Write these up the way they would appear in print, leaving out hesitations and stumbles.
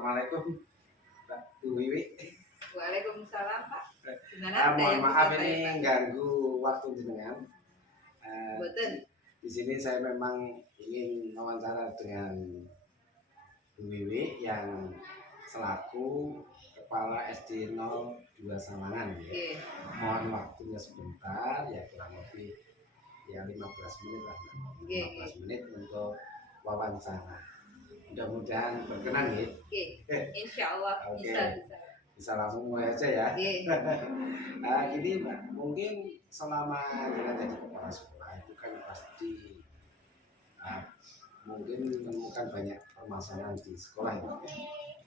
Assalamualaikum Mbak Wiwi. Waalaikumsalam Pak. Gimana? Mohon maaf ini ganggu waktu jenengan. Betul. Di sini saya memang ingin wawancara dengan Bu Wiwi yang selaku Kepala SD 02 Samangan. Ya. Mohon waktunya sebentar, ya kurang lebih ya 15 menit lah, 15 menit untuk wawancara. Mudah-mudahan berkenan ya. Insya Allah bisa langsung mulai aja ya. Gini Mbak, mungkin selama kita jadi kepala sekolah itu kan pasti mungkin menemukan banyak permasalahan di sekolah ya.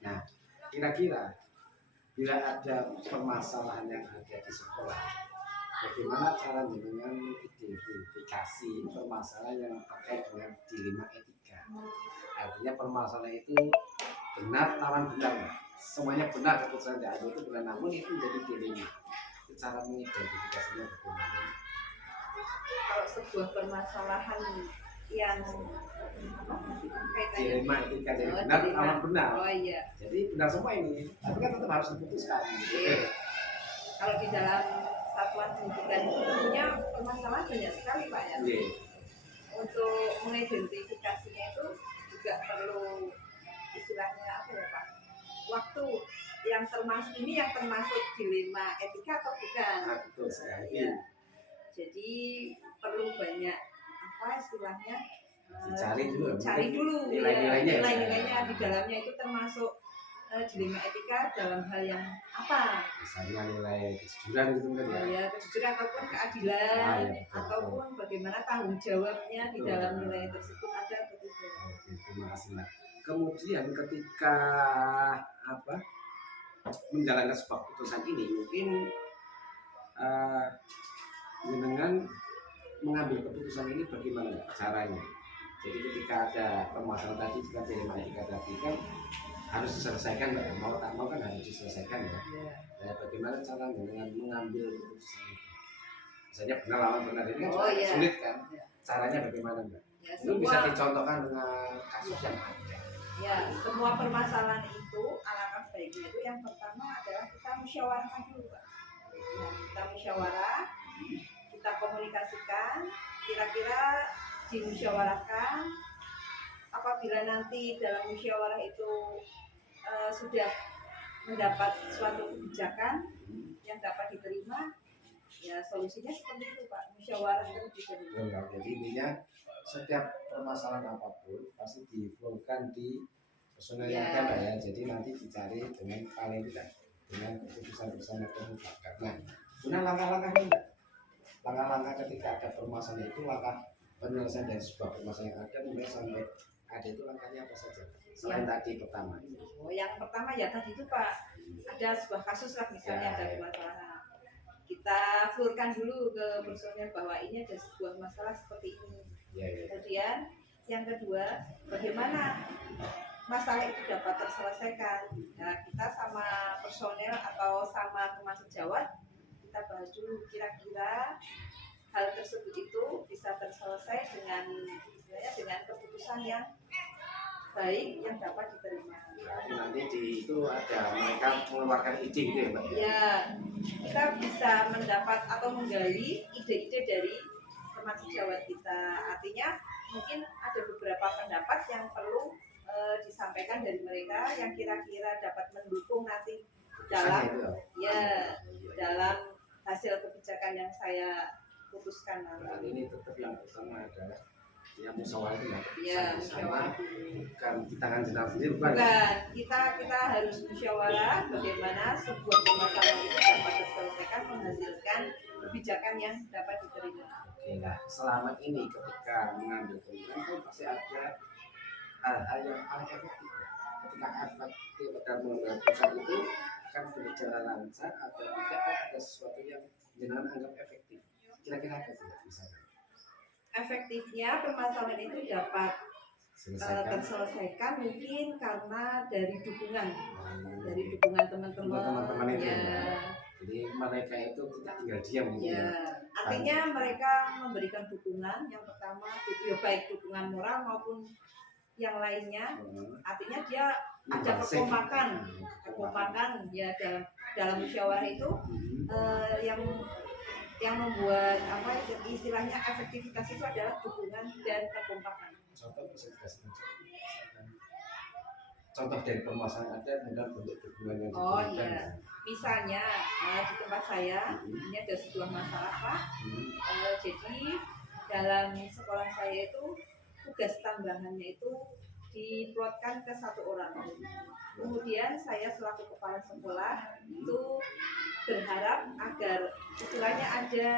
Nah, kira-kira bila ada permasalahan yang ada di sekolah, bagaimana cara dengan identifikasi permasalahan yang terkait dengan dilema etika? Artinya permasalahan itu benar lawan benar, semuanya benar keputusan yang ada itu benar, namun itu menjadi dilema. Cara mengidentifikasinya bagaimana? Kalau sebuah permasalahan yang dilema etika jadi benar lawan benar. Oh iya. Jadi benar semua ini, tapi kan tetap harus diputuskan. Kalau di dalam satuan pendidikan itu tentunya permasalahan banyak sekali Pak ya. Untuk mengidentifikasinya itu juga perlu istilahnya apa ya Pak? Waktu yang termasuk ini yang termasuk dilema etika atau bukan? Betul sekali. Ya. Jadi perlu banyak apa istilahnya? Cari dulu nilai-nilainya di dalamnya itu termasuk dilema etika dalam hal yang apa? Misalnya nilai kejujuran gitu kan ya? Ya kejujuran ataupun keadilan, ataupun bagaimana tanggung jawabnya di dalam nilai tersebut ada atau tidak? Terima kasih Mbak. Kemudian ketika menjalankan sebuah keputusan ini, mungkin dengan mengambil keputusan ini bagaimana caranya? Jadi ketika ada permasalahan tadi, jika dilema etika tadi kan harus diselesaikan, mau tak mau kan harus diselesaikan ya. Nah, bagaimana cara dengan mengambil keputusan itu? Misalnya benar lawan benar ini kan sulit kan? Caranya bagaimana Mbak? Itu bisa dicontohkan dengan kasus yang ada. Ya, semua permasalahan itu alangkah baiknya itu yang pertama adalah kita musyawarahkan dulu Pak. Ya, kita musyawarah, kita komunikasikan, kira-kira dimusyawarahkan. Apabila nanti dalam musyawarah itu sudah mendapat suatu kebijakan yang dapat diterima, ya solusinya seperti itu Pak, musyawarah itu diterima. Jadi intinya setiap permasalahan apapun pasti diflowkan di personal yang ada Mbak ya. Jadi nanti dicari dengan paling tidak dengan keputusan bersama kemukakan. Nah, guna langkah-langkahnya Mbak. Langkah-langkah ketika ada permasalahan itu, langkah penyelesaian dari sebuah permasalahan yang ada mulai sampai ada itu langkahnya apa saja? Selain tadi pertama. Yang pertama ya tadi itu Pak, ada sebuah kasus lah misalnya ada permasalahan. Kita flurkan dulu ke personil bahwa ini ada sebuah masalah seperti ini. Kemudian yang kedua, bagaimana masalah itu dapat terselesaikan. Nah, kita sama personel atau sama teman sejawat kita bahas dulu kira-kira hal tersebut itu bisa terselesai dengan keputusan yang baik yang dapat diterima. Nanti itu ada mereka mengeluarkan ide gitu ya Mbak? Ya, kita bisa mendapat atau menggali ide-ide dari teman sejawat kita. Artinya mungkin ada beberapa pendapat yang perlu disampaikan dari mereka yang kira-kira dapat mendukung nanti dalam dalam hasil kebijakan yang saya putuskan nanti. Ini tetap yang pertama adalah yang musyawarah itu ya, sama bukan di tangan jenengan sendiri bukan? Kita harus musyawarah bagaimana sebuah permasalahan itu dapat terselesaikan menghasilkan kebijakan yang dapat diterima. Oke, nah selama ini ketika mengambil keputusan kan pasti ada hal-hal yang paling efektif. Ketika efektif dalam mengambil keputusan itu akan berjalan lancar atau tidak, ada sesuatu yang jenengan anggap efektif. Kira-kira apa sih misalnya? Efektifnya permasalahan itu dapat terselesaikan mungkin karena dari dukungan teman-teman itu ya. Jadi mereka itu tidak tinggal diam gitu ya. Artinya mereka memberikan dukungan yang pertama baik dukungan moral maupun yang lainnya. Artinya dia ada kekompakan ya dalam musyawarah itu yang membuat apa istilahnya efektivitas itu adalah dukungan dan kekompakan. Contoh bisa dikasih contoh dari permasalahan ada dan bentuk dukungan yang diberikan. Iya, misalnya di tempat saya ini ada sebuah masalah Pak. Jadi dalam sekolah saya itu tugas tambahannya itu diplotkan ke 1 orang. Kemudian saya selaku kepala sekolah itu berharap agar istilahnya ada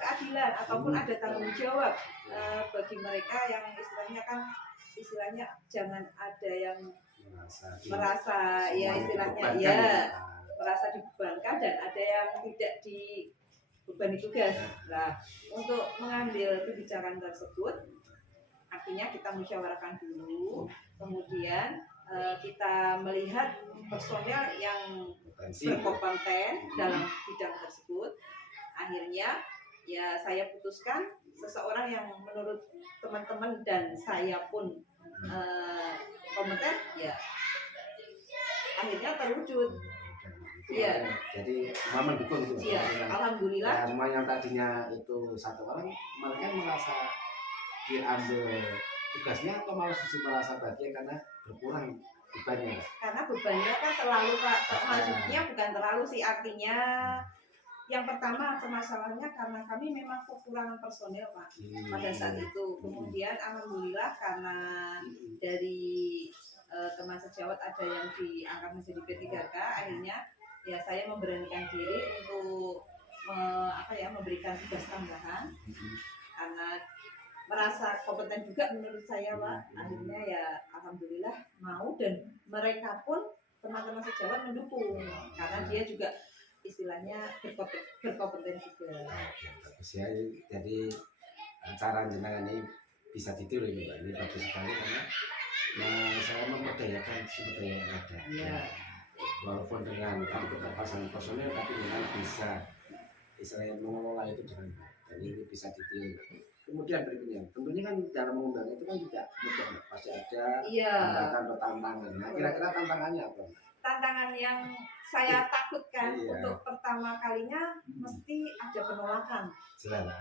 keadilan ataupun ada tanggung jawab bagi mereka yang istilahnya jangan ada yang merasa ya istilahnya ya merasa dibebankan dan ada yang tidak dibebani tugas. Nah, untuk mengambil kebijakan tersebut artinya kita musyawarahkan dulu, kemudian kita melihat personel yang berkompeten dalam bidang tersebut. Akhirnya ya saya putuskan seseorang yang menurut teman-teman dan saya pun kompeten ya akhirnya terwujud. Iya. Jadi mama mendukung itu. Iya. Alhamdulillah. Nah, semua yang tadinya itu 1 orang mereka merasa diambil tugasnya atau malah justru merasa bahagia karena berkurang bebannya. Karena bebannya kan terlalu Pak. Maksudnya bukan terlalu sih, artinya yang pertama permasalahannya karena kami memang kekurangan personel Pak pada saat itu. Kemudian alhamdulillah karena dari teman sejawat ada yang diangkat menjadi P3K, akhirnya ya saya memberanikan diri untuk memberikan tugas tambahan karena merasa kompeten juga menurut saya Pak. Akhirnya ya alhamdulillah mau dan mereka pun teman-teman sejawat mendukung karena dia juga istilahnya berkompeten juga. Bagus ya, jadi cara jenengan ini bisa ditiru ini Pak. Ini bagus sekali karena saya memperdayakan sumber daya yang ada. Ya. Walaupun dengan keterbatasan personel tapi memang bisa istilahnya mengelola itu dengan baik. Jadi ini bisa ditiru. Kemudian berikutnya, tentunya kan dalam mengundang itu kan juga mudah, pasti ada hambatan atau tantangan. Nah, kira-kira tantangannya apa? Tantangan yang saya takutkan untuk pertama kalinya mesti ada penolakan.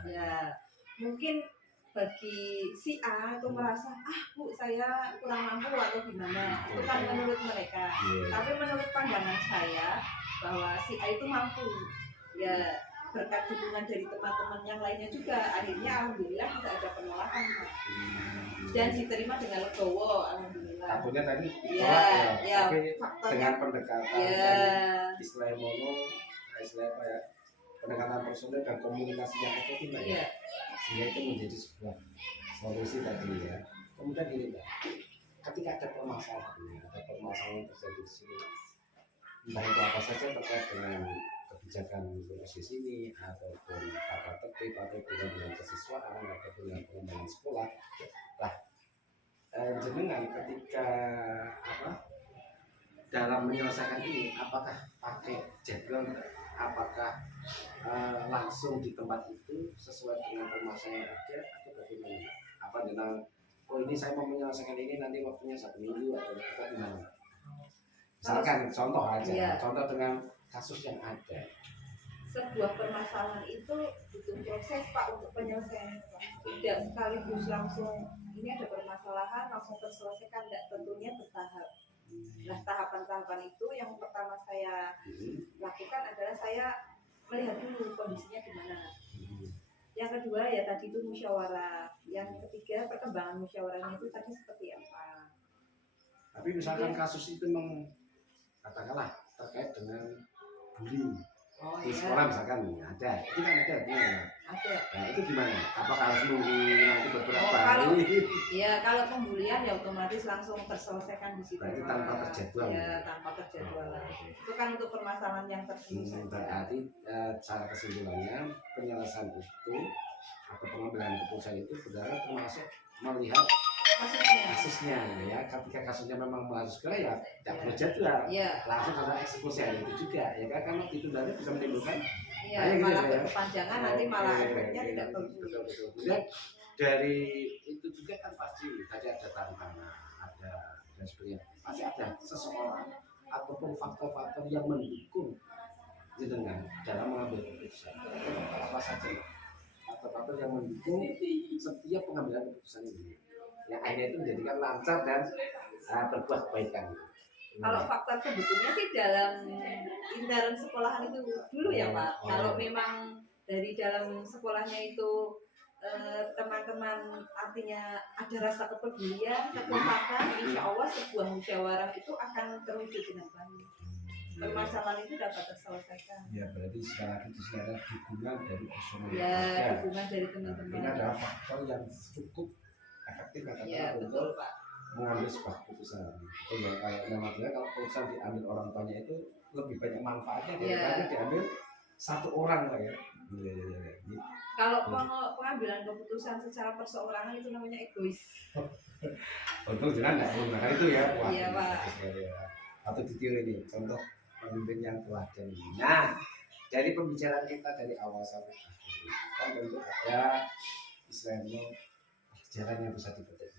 Ya, mungkin bagi si A itu merasa Bu saya kurang mampu atau gimana, itu kan menurut mereka. Tapi menurut pandangan saya bahwa si A itu mampu. Ya berkat dukungan dari teman-teman yang lainnya juga, akhirnya alhamdulillah tidak ada penolakan dan diterima dengan legowo, alhamdulillah. Takutnya tadi ya, tapi dengan pendekatan istilah mono, istilah apa ya, pendekatan personel dan komunikasi yang efektif ya, sehingga itu menjadi sebuah solusi tadi ya. Kemudian ini Mbak, ketika ada permasalahan yang terjadi di sini, entah itu apa saja terkait dengan kebijakan di sini ataupun tata tertib ataupun dengan kesiswaan ataupun dengan pengembangan sekolah. Lah, jenengan ketika dalam menyelesaikan ini, apakah pakai jadwal, apakah langsung di tempat itu sesuai dengan permasalahan yang ada atau bagaimana? Apa dengan ini saya mau menyelesaikan ini nanti waktunya 1 minggu atau gimana? Misalkan contoh aja, contoh dengan kasus yang ada. Sebuah permasalahan itu butuh proses Pak untuk penyelesaian. Tidak sekaligus langsung ini ada permasalahan langsung terselesaikan, tidak, tentunya bertahap. Nah tahapan-tahapan itu yang pertama saya lakukan adalah saya melihat dulu kondisinya gimana. Yang kedua ya tadi itu musyawarah. Yang ketiga perkembangan musyawarahnya itu tadi seperti apa. Tapi misalkan kasus itu katakanlah terkait dengan bullying di sekolah misalkan ada, itu kan ada. Nah itu gimana? Apakah harus nunggu nanti beberapa hari? Kalau pembulian ya otomatis langsung terselesaikan di situ. Berarti tanpa terjadwal. Ya tanpa terjadwal. Itu kan untuk permasalahan yang tertentu. Berarti cara kesimpulannya penyelesaian itu atau pengambilan keputusan itu saudara termasuk melihat kasusnya ya. Ketika kasusnya memang harus ya tidak perlu jadwal, langsung ada eksekusi itu juga ya kan, karena itu dari bisa menimbulkan malah berkepanjangan nanti malah efeknya tidak bagus. Kemudian dari itu juga kan pasti tadi ada tantangan, ada dan sebagainya. pasti ada seseorang ataupun faktor-faktor yang mendukung jenengan dalam mengambil keputusan. Apa saja faktor-faktor yang mendukung setiap pengambilan keputusan ini, yang akhirnya itu menjadikan lancar dan berbuah kebaikan. Kalau faktor pendukungnya sih dalam intern sekolahan itu dulu ya Pak. Kalau memang dari dalam sekolahnya itu teman-teman artinya ada rasa kepedulian, kekompakan, insya Allah sebuah musyawarah itu akan terwujud dengan baik. Permasalahan itu dapat terselesaikan. Ya berarti sekali lagi di sini ada dukungan dari personal. Ya, dukungan dari teman-teman. Ini adalah faktor yang cukup efektif Ya, betul Pak. Mengambil sebuah keputusan. Itu ya kayak namanya kalau keputusan diambil orang tuanya itu lebih banyak manfaatnya daripada diambil satu orang lah ya. Kalau pengambilan keputusan secara perseorangan itu namanya egois. Betul, jelas nggak menggunakan itu ya. Wah, iya Pak. Atau ditiru ini contoh pemimpin yang teladan. Nah, dari pembicaraan kita dari awal sampai akhir kan tentu ada istilahnya pelajaran yang bisa dipetik.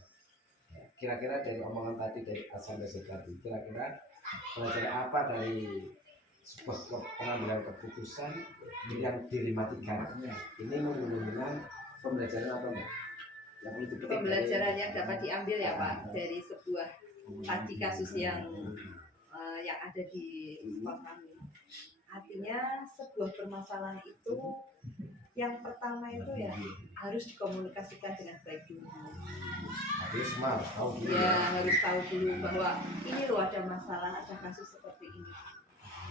Ya, kira-kira dari omongan tadi dari Hasan dan tadi, kira-kira pelajaran apa dari sebuah pengambilan keputusan yang dirimatikan ini menunjukkan pembelajaran apa enggak? Yang pembelajaran yang dapat diambil ya Pak dari sebuah tadi kasus yang ada di sekolah kami. Artinya sebuah permasalahan itu yang pertama itu ya harus dikomunikasikan dengan baik dulu. Harus tahu dulu. Ya harus tahu dulu bahwa ini loh ada masalah, ada kasus seperti ini.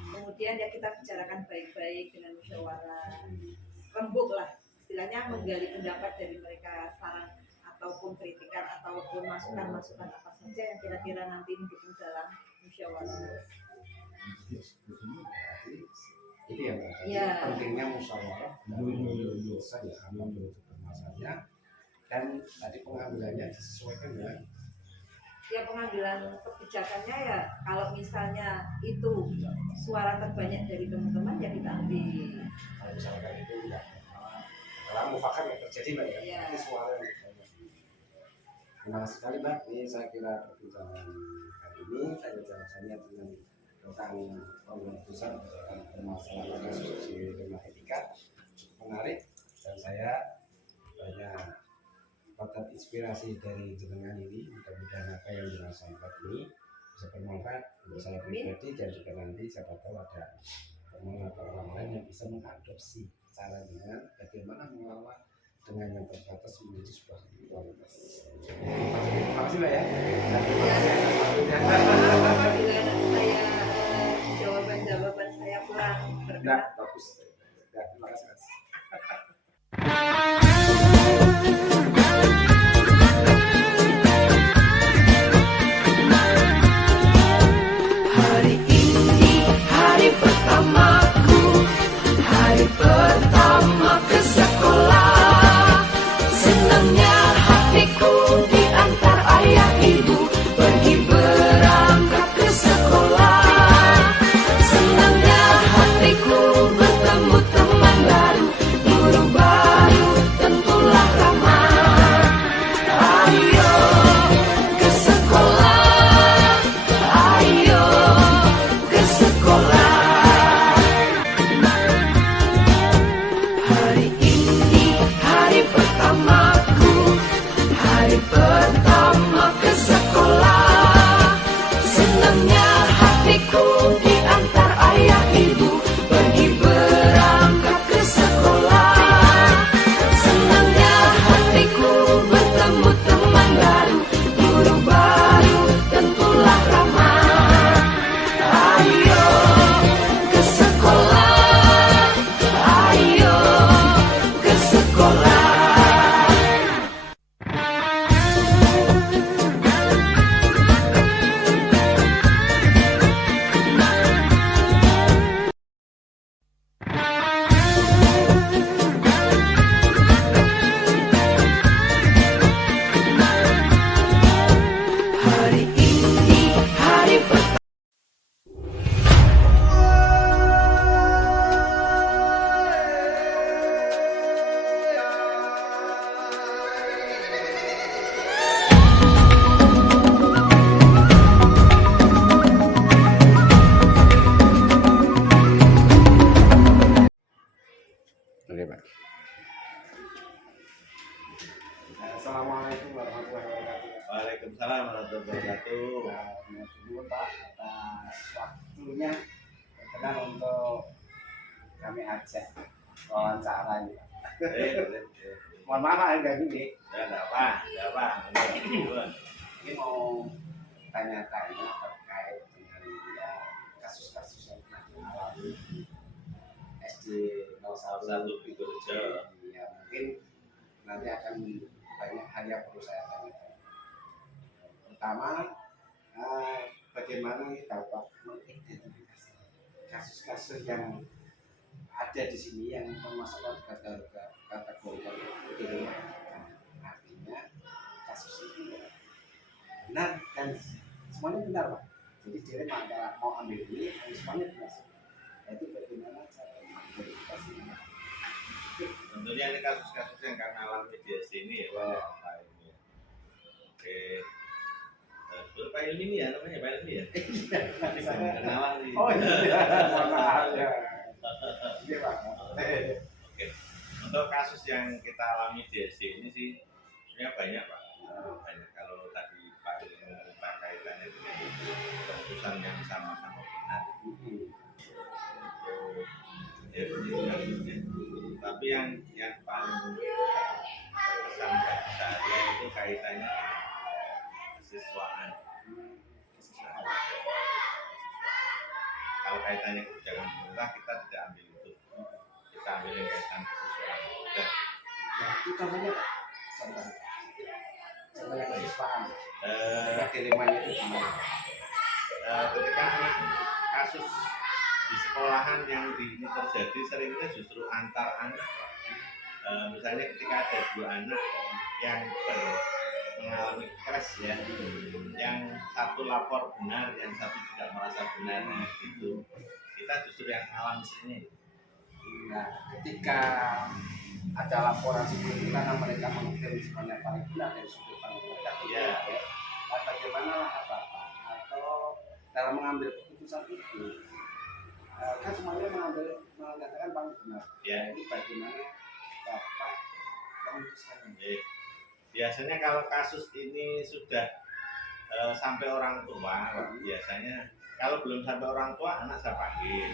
Kemudian ya kita bicarakan baik-baik dengan musyawarah, rembuk lah, istilahnya menggali pendapat dari mereka, saran ataupun kritikan ataupun masukan-masukan apa saja yang kira-kira nanti didukung dalam musyawarah. Itu ya, pentingnya musyawarah dulu saja menurut permasalahannya dan tadi pengambilannya disesuaikan dengan ya pengambilan kebijakannya ya kalau misalnya itu suara terbanyak dari teman-teman ya kita ambil. Kalau misalkan itu enggak kalau mufakat yang terjadi Mbak ya, itu suara yang terbanyak. Terima kasih sekali Mbak, ini saya kira perbincangan kali ini tanya tentang pembentukan permasalahan kasus di rumah etika cukup menarik dan saya banyak dapat inspirasi dari jenengan ini. Mudah-mudahan apa yang jenengan sampaikan ini bisa bermanfaat untuk saya pribadi dan juga nanti siapa tahu ada teman atau orang lain yang bisa mengadopsi cara dengan bagaimana mengelola dengan yang terbatas menjadi sebuah kualitas. Terima kasih Mbak ya. Saya jawaban saya kurang berkenan. Bagus. Ya, terima kasih Mas. Hari ini hari pertamaku, hari pertama ke sekolah. Senangnya hatiku diantar ayah ibu pergi berangkat ke sekolah. Senangnya hatiku bertemu teman baru, guru baru. waktunya berkenan untuk kami ajak wawancara ini. Mohon maaf agak gini. Ya, enggak apa. Ini mau tanya-tanya terkait dengan ya, kasus-kasus yang pernah dialami SD 01 itu aja. Ya mungkin nanti akan banyak hal yang perlu saya tanyakan. Pertama, bagaimana kita dapat mengidentifikasi kasus-kasus yang ada di sini yang termasuk kategori artinya kasus itu benar dan semuanya benar Pak. Jadi dia mau ambil ini semuanya benar. Itu bagaimana cara mengidentifikasinya? Tentunya ini kasus-kasus yang kami alami di sini ya Pak Ilmi. Oke. Pak Ilmi ini ya namanya Pak Ilmi ya. Nanti saya kenalan nih. Oh iya, mohon maaf ya. Iya Pak. Oke. Untuk kasus yang kita alami di SD ini sih sebenarnya banyak Pak. Banyak kalau tadi Pak Ilmi mengungkapkan kaitannya dengan keputusan yang sama-sama benar. Ya begitu kasusnya. Tapi yang paling kesan bagi saya itu kaitannya kesiswaan. Kalau kaitannya kebijakan pemerintah kita tidak ambil itu, kita ambil yang kaitan kesiswaan. Dan Ya, itu contohnya Pak. Contohnya kesiswaan. Dilemanya itu gimana? ketika anak kasus di sekolahan yang ini terjadi seringnya justru antar anak. Misalnya ketika ada dua anak yang mengalami crash ya, yang satu lapor benar, yang satu tidak merasa benar, itu kita justru yang alami sini. Nah, ketika ada laporan seperti itu karena mereka mengklaim semuanya paling benar dari sudut pandang mereka, Ya. nah, bagaimana apa atau dalam mengambil keputusan itu kan semuanya mengatakan paling benar. Ya. Ini bagaimana Bapak memutuskan? Biasanya kalau kasus ini sudah sampai orang tua, biasanya kalau belum sampai orang tua, anak saya panggil.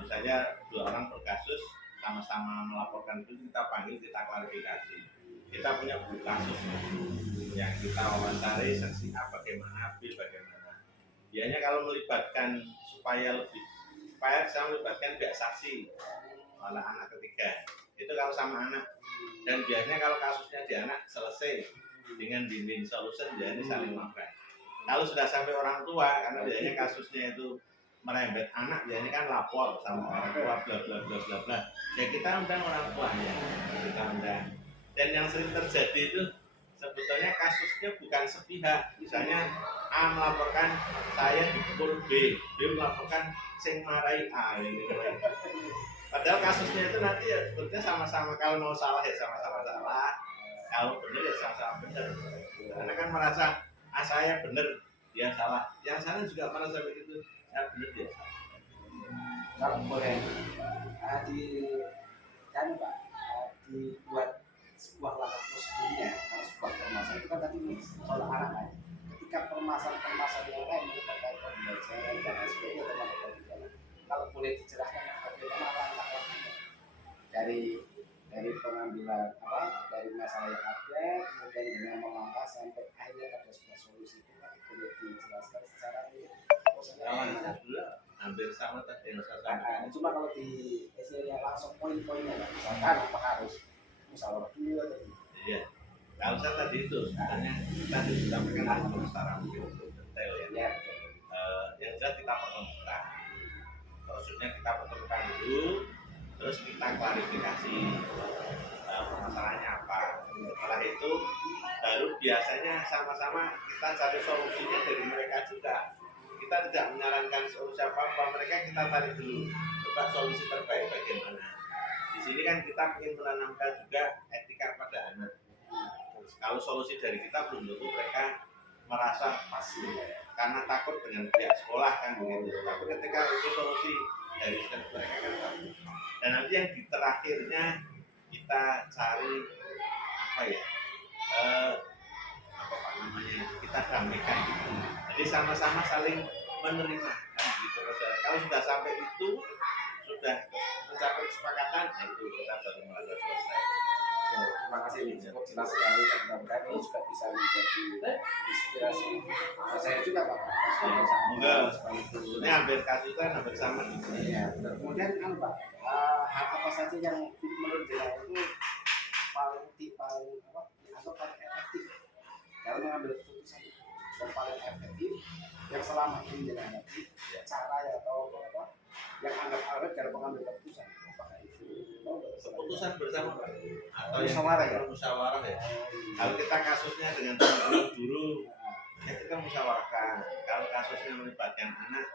Misalnya dua orang berkasus sama-sama melaporkan itu, kita panggil, kita klarifikasi. Kita punya buku kasus yang kita wawancari saksi A bagaimana, B bagaimana. Biasanya kalau melibatkan supaya bisa melibatkan pihak saksi oleh anak ketiga. Itu kalau sama anak. Dan biasanya kalau kasusnya di anak selesai dengan win-win solution, biasanya saling maafkan. Kalau sudah sampai orang tua, karena biasanya kasusnya itu merembet anak, biasanya kan lapor sama orang tua bla bla bla bla bla. Ya kita undang orang tuanya, kita undang. Dan yang sering terjadi itu sebetulnya kasusnya bukan sepihak. Misalnya A melaporkan saya dipukul B melaporkan sing marai A ini. Padahal kasusnya itu nanti ya sebetulnya sama-sama, kalau mau salah ya sama-sama salah, kalau benar ya sama-sama benar. Karena kan merasa saya benar, dia salah. Yang salah juga merasa begitu, saya benar dia salah. Kalau boleh dibuat sebuah langkah prosedurnya kalau sebuah permasalahan, kita tadi soal anak kan, ketika permasalahan yang lain terkait pembelajaran dan lain sebagainya termasuk pidana, kalau boleh dijelaskan bagaimana langkah-langkahnya dari pengambilan dari masalah yang ada, kemudian dengan melangkah sampai akhirnya ada sebuah solusi, itu boleh dijelaskan secara Hampir sama tadi yang saya sampaikan. cuma kalau di SL langsung poin-poinnya kan, misalkan apa harus musyawarah dulu atau Iya. Kalau saya tadi itu sebenarnya kita disampaikan secara mungkin detail ya. ya. Yang jelas kita pertemukan. Maksudnya kita pertemukan dulu, terus kita klarifikasi permasalahannya apa. Setelah itu baru biasanya sama-sama kita cari solusinya dari mereka juga. Kita tidak menyarankan solusi apa-apa, mereka kita tarik dulu. Coba solusi terbaik bagaimana. Di sini kan kita ingin menanamkan juga etika pada anak. Kalau solusi dari kita belum tentu mereka merasa pasti, karena takut dengan pihak sekolah kan begitu. Tapi ketika itu solusi dari mereka kan takut. Dan nanti yang di terakhirnya kita cari apa ya? Apa namanya? Kita damaikan gitu. Jadi sama-sama saling menerima kan gitu. Kalau sudah sampai itu, sudah mencapai kesepakatan, nah itu kita baru merasa selesai. Ya, terima kasih nih, cukup jelas sekali dan mudah-mudahan ini juga bisa menjadi inspirasi. Saya juga Pak. Enggak, ini hampir kasusnya hampir sama. Iya, dan kemudian kan Pak, hal apa saja yang menurut Jenderal itu paling apa? Atau paling efektif dalam mengambil keputusan yang paling efektif yang selama ini Jenderal cara ya atau apa yang anggap dalam mengambil keputusan apakah itu Keputusan bersama Pak. Atau musyawarah ya? Musyawarah ya. Kalau kita kasusnya dengan teman-teman guru, ya kita musyawarahkan. Kalau kasusnya melibatkan anak,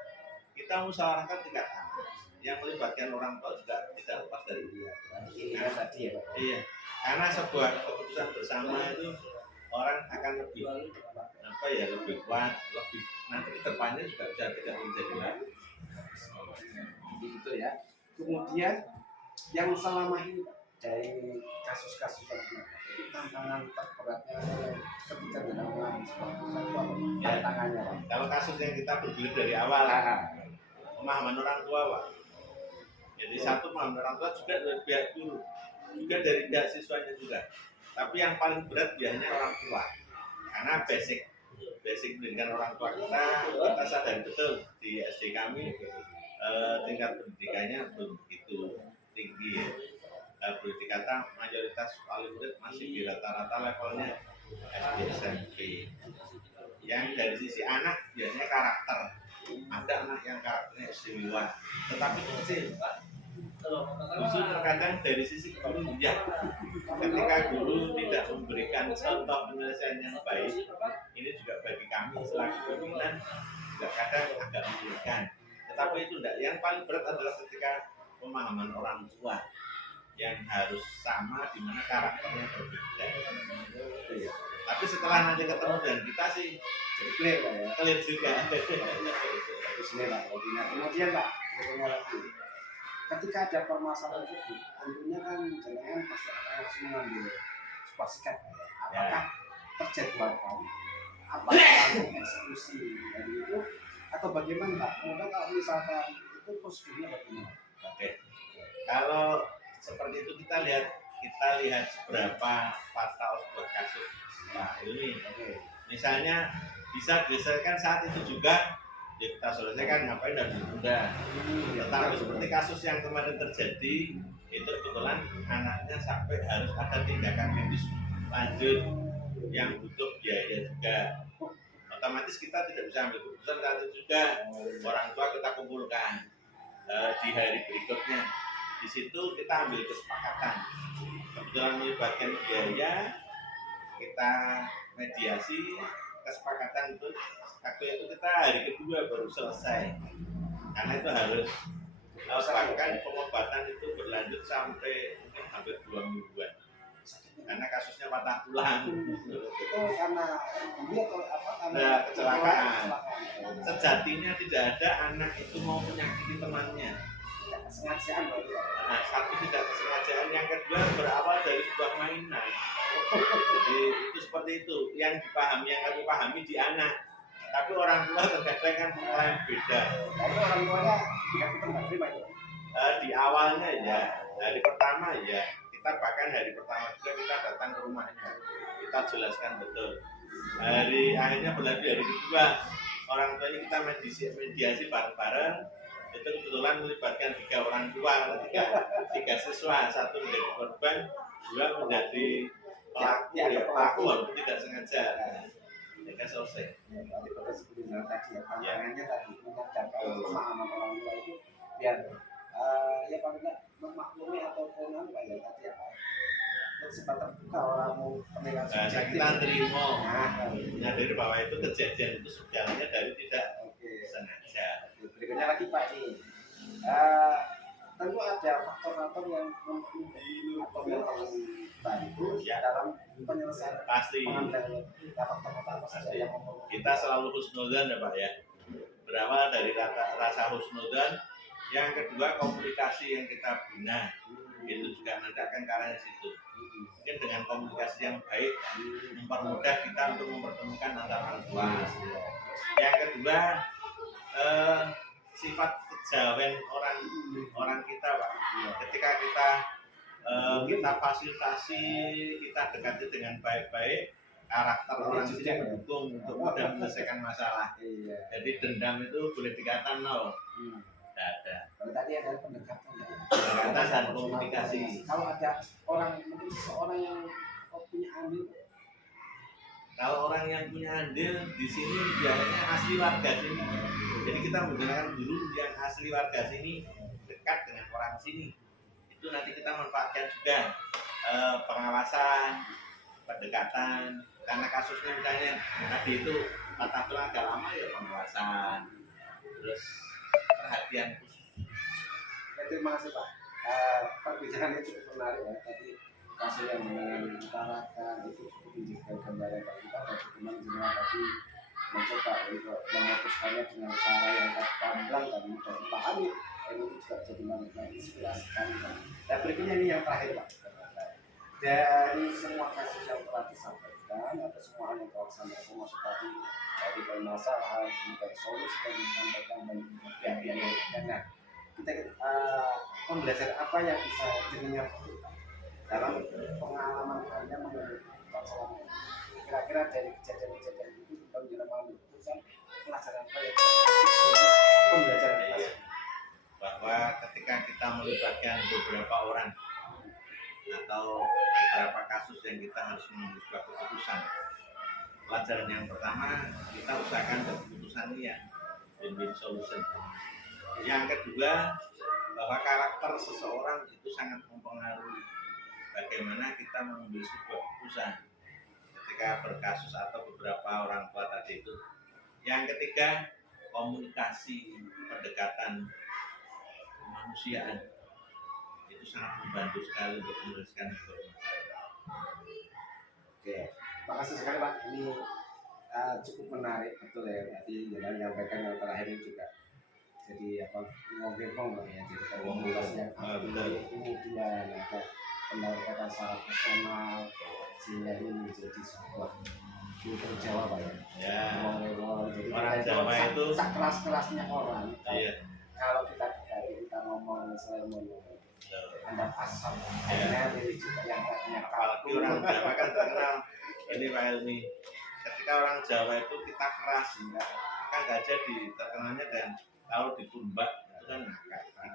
kita musyawarahkan tingkat anak. Yang melibatkan orang tua juga tidak lepas dari dia. Ini kan tadi ya Pak. Iya, karena sebuah keputusan bersama itu orang akan lebih apa ya, lebih kuat, lebih nanti kedepannya juga bisa tidak menjadi lagi. Gitu ya. Kemudian yang selama ini Pak, dari kasus-kasus yang pernah itu tantangan terberatnya ketika dalam mengambil sebuah keputusan itu apa? Ya. Tantangannya Pak. Kalau kasus yang kita bergulir dari awal, pemahaman orang tua Pak. Jadi satu pemahaman orang tua juga dari pihak guru, juga dari pihak siswanya juga. Tapi yang paling berat biasanya orang tua, karena basic pendidikan orang tua kita sadari betul di SD kami tingkat pendidikannya belum begitu tinggi ya. Boleh dikata mayoritas wali murid masih di rata-rata levelnya SD SMP. Yang dari sisi anak biasanya karakter, ada anak yang karakternya istimewa, tetapi kecil. Justru terkadang dari sisi kepedulian, ketika guru tidak memberikan contoh penyelesaian yang baik, ini juga bagi kami selaku pimpinan juga kadang agak menyulitkan. Tetapi itu tidak. Yang paling berat adalah ketika pemahaman orang tua yang harus sama di mana karakternya berbeda. Tapi setelah nanti ketemu dengan kita sih Jadi clear Pak ya. clear juga. Bagus nih Pak. Kemudian Pak, berikutnya lagi. Ketika ada permasalahan itu, tentunya kan jangan pasti akan langsung mengambil sebuah sikap Pak ya. Apakah terjadwalkan? Apakah langsung eksekusi dari itu? Atau bagaimana Pak? Kemudian kalau misalkan itu prosedurnya bagaimana? Oke. Kalau seperti itu kita lihat seberapa fatal sebuah kasus. Nah ini, misalnya bisa diselesaikan saat itu juga, ya kita selesaikan, ngapain dan ditunda. Tetapi seperti kasus yang kemarin terjadi, itu kebetulan anaknya sampai harus ada tindakan medis lanjut yang butuh biaya juga. Otomatis kita tidak bisa ambil keputusan saat itu juga. Orang tua kita kumpulkan di hari berikutnya. Di situ kita ambil kesepakatan. Kebetulan melibatkan biaya, kita mediasi, kesepakatan itu. Waktu itu kita hari kedua baru selesai. Karena itu harus bahkan pengobatan itu berlanjut sampai mungkin hampir 2 mingguan. Karena kasusnya patah tulang. Itu karena dia atau apa? Karena Kecelakaan. Sejatinya tidak ada anak itu mau menyakiti temannya. Kesengajaan berarti Pak. Nah, satu tidak kesengajaan, yang kedua berawal dari sebuah mainan. Jadi itu seperti itu. Yang kami pahami di anak. Tapi orang tua terkadang kan lain beda. Tapi orang tuanya tidak terima itu. Di awalnya ya, hari pertama ya, kita bahkan hari pertama juga kita datang ke rumahnya, kita jelaskan betul. Akhirnya berlanjut hari kedua, orang tua ini kita mediasi bareng-bareng. Itu kebetulan melibatkan 3 orang tua, 3 siswa, 1 menjadi korban, 2 menjadi pelaku walaupun tidak sengaja. Mereka selesai. Seperti tadi ya, tantangannya tadi menyadarkan pemahaman orang tua itu biar ya paling nggak memaklumi ataupun apa ya tadi apa sempat terbuka orang mau penilaian subjektif. Kita terima, menyadari bahwa itu kejadian itu sebenarnya dari tidak sengaja. Berikutnya lagi Pak nih, tentu ada faktor-faktor yang mempengaruhi atau yang membantu dalam penyelesaian Pasti. Faktor-faktor apa saja yang mempengaruhi. Kita selalu husnudzon ya Pak ya. Berawal dari rasa husnudzon. Yang kedua komunikasi yang kita bina itu juga nanti akan ke arah situ. Mungkin dengan komunikasi yang baik mempermudah kita untuk mempertemukan antara orang tua. Yang kedua sifat jawen orang kita Pak. Ketika kita kita fasilitasi, kita dekati dengan baik-baik, karakter orang sini mendukung untuk mudah menyelesaikan masalah. Jadi dendam itu boleh dikatakan nol. Tidak ada. Kalau tadi ada pendekatan, Pendekatan dan komunikasi. Kalau ada orang, mungkin seseorang yang punya andil, Kalau orang yang punya andil di sini biasanya asli warga sini. Jadi kita menggunakan guru yang asli warga sini, dekat dengan orang sini. Itu nanti kita manfaatkan juga pengawasan, pendekatan. Karena kasusnya misalnya tadi itu mata kuliah agak lama ya pengawasan, terus perhatian khusus. terima kasih Pak. Perbincangannya cukup menarik ya. Tadi kasus yang mengutarakan itu cukup menjadikan gambaran bagi kita bagaimana jenengan tadi mencoba untuk memutuskannya dengan cara yang gamblang dan mudah dipahami. Dan itu juga jadi menginspirasikan. Dan berikutnya ini yang terakhir Pak. Dari semua kasus yang telah disampaikan atau semua yang telah disampaikan termasuk tadi dari permasalahan, dari solusi yang disampaikan dan pihak-pihak yang berkaitan. Kita pembelajaran apa yang bisa jenengan lakukan dalam pengalaman Anda mengenai selama ini? Kira-kira dari kejadian-kejadian itu kita mengambil keputusan pelajaran apa yang pembelajaran kita? Bahwa ketika kita melibatkan beberapa orang atau beberapa kasus yang kita harus mengambil sebuah keputusan, pelajaran yang pertama kita usahakan keputusan ini ya win-win solution. Yang kedua, bahwa karakter seseorang itu sangat mempengaruhi bagaimana kita mengambil sebuah keputusan ketika berkasus atau beberapa orang tua tadi itu. Yang ketiga, komunikasi, pendekatan kemanusiaan itu sangat membantu sekali untuk menyelesaikan masalah. Oke, makasih sekali Pak. Ini cukup menarik betul ya. Tadi jangan menyampaikan yang terakhir ini juga. Jadi apa ngomong ya. Jadi komunikasi yang aktif, kemudian ada pendekatan secara personal sehingga ini menjadi sebuah kultur Jawa Pak ya. Ya. Ngomong-ngomong. Jadi Orang kita Jawa itu keras-kerasnya orang. iya. Kalau kita ngomong selain Anda pasang, akhirnya jadi juga yang tadinya Apalagi orang Jawa kan terkenal ini Pak Helmi. Ketika orang Jawa itu kita keras, kan nggak jadi terkenalnya, dan kalau ditumbak itu kan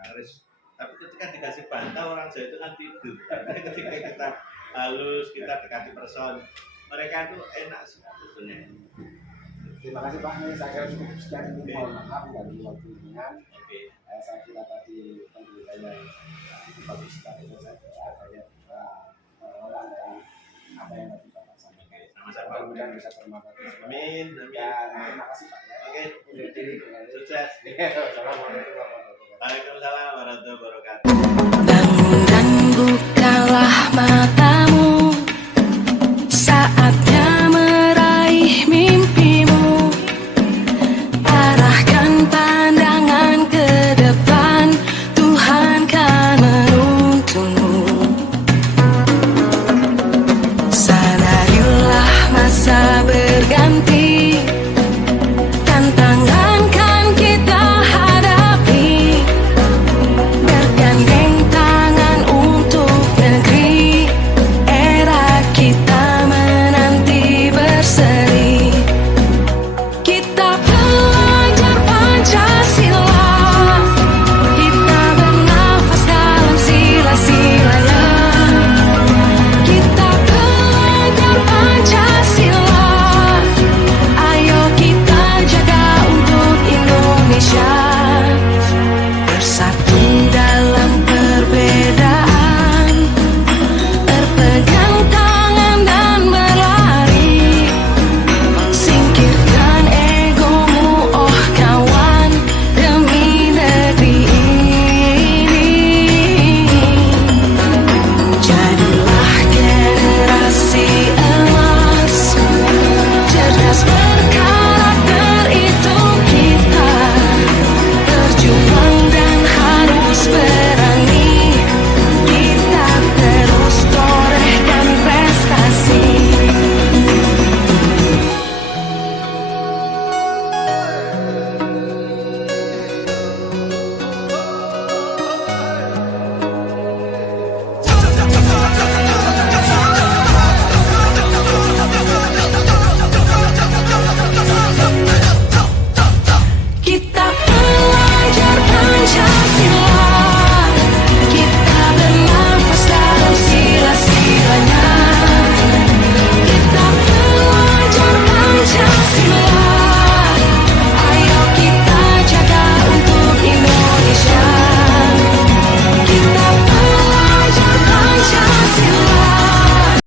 harus. Tapi ketika dikasih bantal orang Jawa itu kan tidur. Tapi ketika kita halus, kita dekati person, mereka itu enak sih sebetulnya. Terima kasih Pak, ini saya kira cukup sekian. Ini mohon maaf dari waktu ringan. Oke. Saya kira tadi pemberitaan yang itu bagus sekali. Saya kira banyak orang dari apa yang tadi Bapak sampaikan. Sama-sama. Mudah-mudahan bisa bermanfaat. Amin. Dan terima kasih Pak. Oke. Undur diri. Sukses. Assalamualaikum warahmatullahi wabarakatuh.